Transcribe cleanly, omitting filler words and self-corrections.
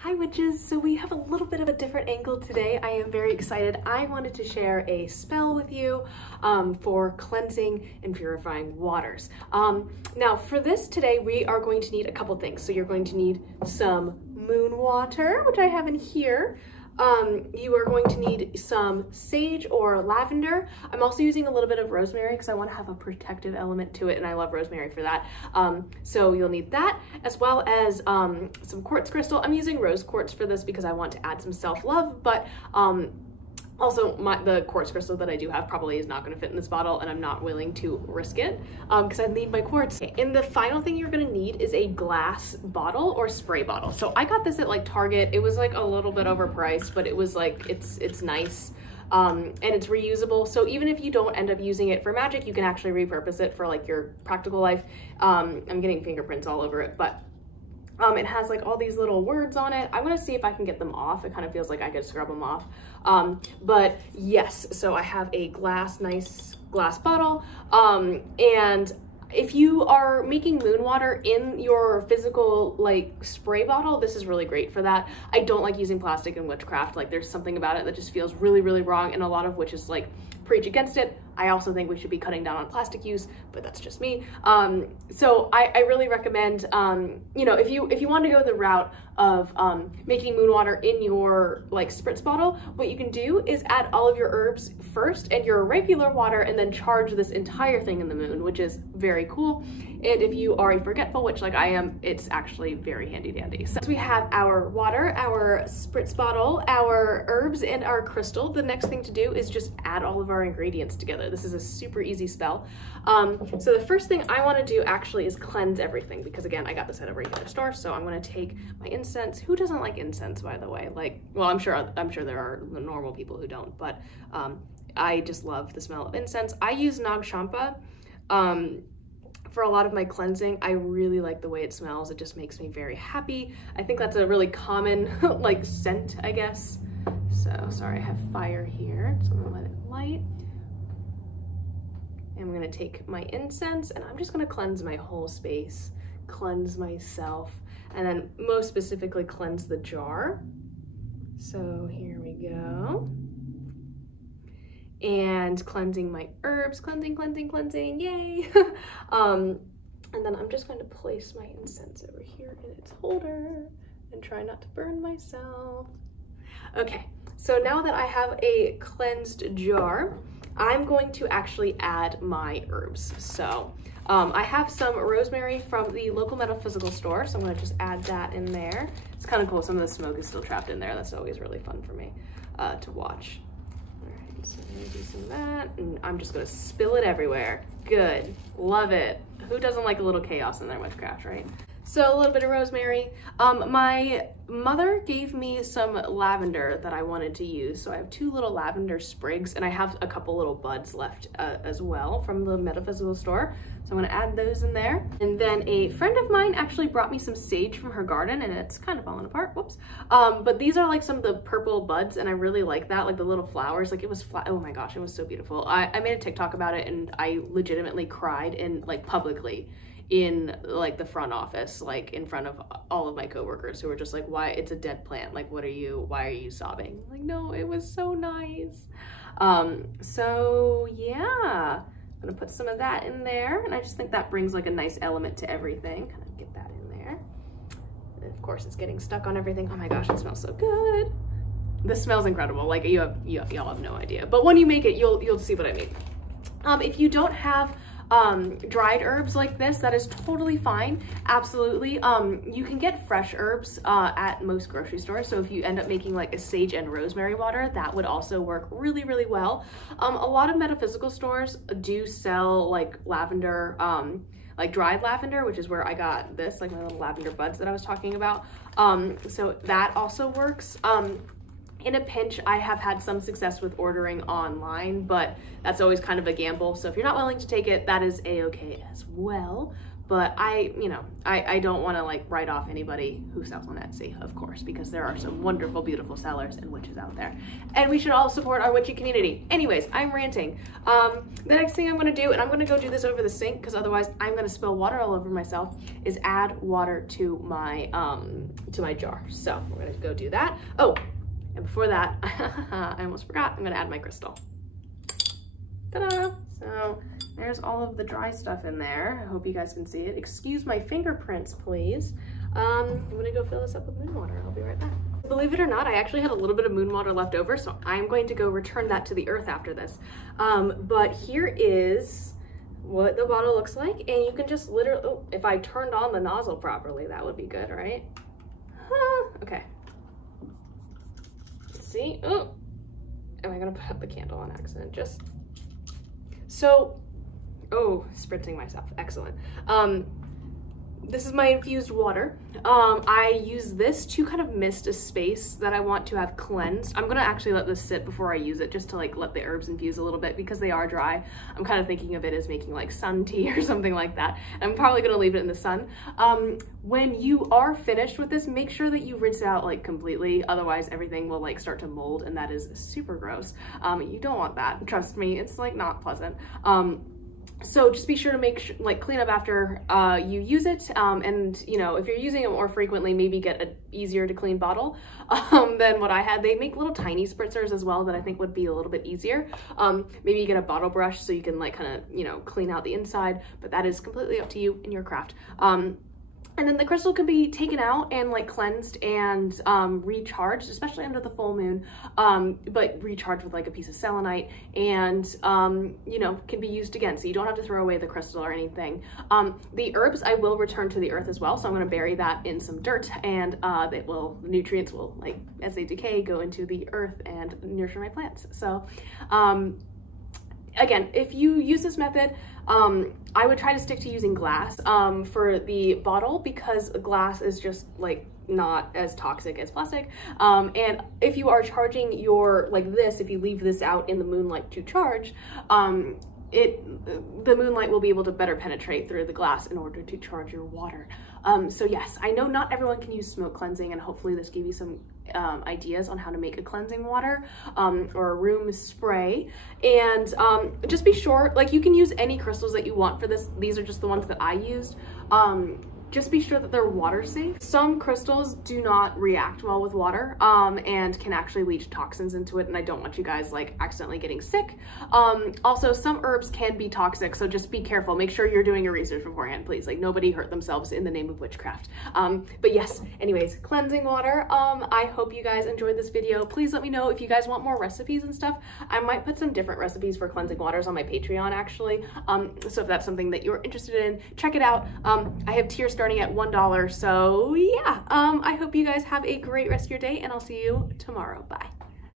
Hi witches, so we have a little bit of a different angle today. I am very excited. I wanted to share a spell with you for cleansing and purifying waters. Now for this today, we are going to need a couple things. So you're going to need some moon water, which I have in here. You are going to need some sage or lavender. I'm also using a little bit of rosemary because I want to have a protective element to it, and I love rosemary for that. So you'll need that, as well as some quartz crystal. I'm using rose quartz for this because I want to add some self-love, but also, the quartz crystal that I do have probably is not going to fit in this bottle, and I'm not willing to risk it because I need my quartz. And the final thing you're going to need is a glass bottle or spray bottle. So I got this at like Target. It was like a little bit overpriced, but it was like, it's nice. And it's reusable. So even if you don't end up using it for magic, you can actually repurpose it for like your practical life. I'm getting fingerprints all over it, but it has like all these little words on it. I'm gonna see if I can get them off. It kind of feels like I could scrub them off. But yes, so I have a nice glass bottle. And if you are making moon water in your physical like spray bottle, this is really great for that. I don't like using plastic in witchcraft. Like there's something about it that just feels really, really wrong, and a lot of witches like preach against it. I also think we should be cutting down on plastic use, but that's just me. So I really recommend, you know, if you want to go the route of making moon water in your like spritz bottle, what you can do is add all of your herbs first and your regular water, and then charge this entire thing in the moon, which is very cool. And if you are a forgetful witch like I am, it's actually very handy dandy. So we have our water, our spritz bottle, our herbs, and our crystal. The next thing to do is just add all of our ingredients together. This is a super easy spell. So the first thing I want to do actually is cleanse everything, because again, I got this at a regular store. So I'm going to take my incense. Who doesn't like incense, by the way? Like, well, I'm sure there are normal people who don't, but I just love the smell of incense. I use Nag Champa for a lot of my cleansing. I really like the way it smells. It just makes me very happy. I think that's a really common like scent, I guess. So sorry, I have fire here, so I'm gonna let it light. And I'm gonna take my incense and I'm just gonna cleanse my whole space, cleanse myself, and then most specifically cleanse the jar. So here we go. And cleansing my herbs, cleansing, yay. And then I'm just going to place my incense over here in its holder and try not to burn myself. Okay, so now that I have a cleansed jar, I'm going to actually add my herbs. So I have some rosemary from the local metaphysical store, so I'm gonna just add that in there. It's kind of cool, some of the smoke is still trapped in there. That's always really fun for me to watch. So I'm gonna do some of that, and I'm just gonna spill it everywhere. Good, love it. Who doesn't like a little chaos in their witchcraft, right? So a little bit of rosemary. My mother gave me some lavender that I wanted to use. So I have 2 little lavender sprigs, and I have a couple little buds left as well from the metaphysical store. So I'm gonna add those in there. And then a friend of mine actually brought me some sage from her garden, and it's kind of falling apart, whoops. But these are like some of the purple buds, and I really like that, like the little flowers. Like it was, oh my gosh, it was so beautiful. I made a TikTok about it, and I legitimately cried in like publicly in like the front office, like in front of all of my coworkers who were just like, why, it's a dead plant, like why are you sobbing? Like, no, it was so nice. So yeah, I'm gonna put some of that in there, and I just think that brings like a nice element to everything. Kind of get that in there, and of course it's getting stuck on everything. Oh my gosh, it smells so good. This smells incredible. Like y'all have no idea, but when you make it, you'll see what I mean. If you don't have dried herbs like this, that is totally fine. Absolutely. You can get fresh herbs at most grocery stores. So if you end up making like a sage and rosemary water, that would also work really, really well. A lot of metaphysical stores do sell like lavender, like dried lavender, which is where I got this, like my little lavender buds that I was talking about. So that also works. In a pinch, I have had some success with ordering online, but that's always kind of a gamble. So if you're not willing to take it, that is a-okay as well. but I don't want to like write off anybody who sells on Etsy, of course, because there are some wonderful, beautiful sellers and witches out there. And we should all support our witchy community. Anyways, I'm ranting. The next thing I'm gonna do, and I'm gonna go do this over the sink because otherwise I'm gonna spill water all over myself, is add water to my jar. So we're gonna go do that. Oh, and before that, I almost forgot, I'm gonna add my crystal. Ta-da! So there's all of the dry stuff in there. I hope you guys can see it. Excuse my fingerprints, please. I'm gonna go fill this up with moon water. I'll be right back. Believe it or not, I actually had a little bit of moon water left over, so I'm going to go return that to the earth after this. But here is what the bottle looks like, and you can just literally, oh, if I turned on the nozzle properly, that would be good, right? Okay. See? Oh, am I gonna put up the candle on accident? Just so, oh, sprinting myself, excellent. This is my infused water. I use this to kind of mist a space that I want to have cleansed. I'm gonna actually let this sit before I use it, just to like let the herbs infuse a little bit because they are dry. I'm kind of thinking of it as making like sun tea or something like that. I'm probably gonna leave it in the sun. When you are finished with this, make sure that you rinse it out like completely. Otherwise everything will like start to mold, and that is super gross. You don't want that, trust me, it's like not pleasant. So just be sure to make sure, like clean up after you use it, and you know, if you're using it more frequently, maybe get an easier to clean bottle than what I had. They make little tiny spritzers as well that I think would be a little bit easier. Maybe you get a bottle brush so you can like kind of, you know, clean out the inside, but that is completely up to you and your craft. And then the crystal can be taken out and like cleansed and recharged, especially under the full moon, but recharged with like a piece of selenite, and you know, can be used again. So you don't have to throw away the crystal or anything. The herbs I will return to the earth as well. So I'm gonna bury that in some dirt, and the nutrients will, like as they decay, go into the earth and nurture my plants. So again, if you use this method, I would try to stick to using glass for the bottle, because glass is just like not as toxic as plastic. And if you are charging your, like this, if you leave this out in the moonlight to charge, the moonlight will be able to better penetrate through the glass in order to charge your water. So yes, I know not everyone can use smoke cleansing, and hopefully this gave you some ideas on how to make a cleansing water or a room spray. And just be sure, like you can use any crystals that you want for this. These are just the ones that I used. Just be sure that they're water safe. Some crystals do not react well with water and can actually leach toxins into it, and I don't want you guys like accidentally getting sick. Also, some herbs can be toxic, so just be careful. Make sure you're doing your research beforehand, please. Like nobody hurt themselves in the name of witchcraft. But yes, anyways, cleansing water. I hope you guys enjoyed this video. Please let me know if you guys want more recipes and stuff. I might put some different recipes for cleansing waters on my Patreon actually. So if that's something that you're interested in, check it out. I have tiers starting at $1, so yeah. I hope you guys have a great rest of your day, and I'll see you tomorrow. Bye.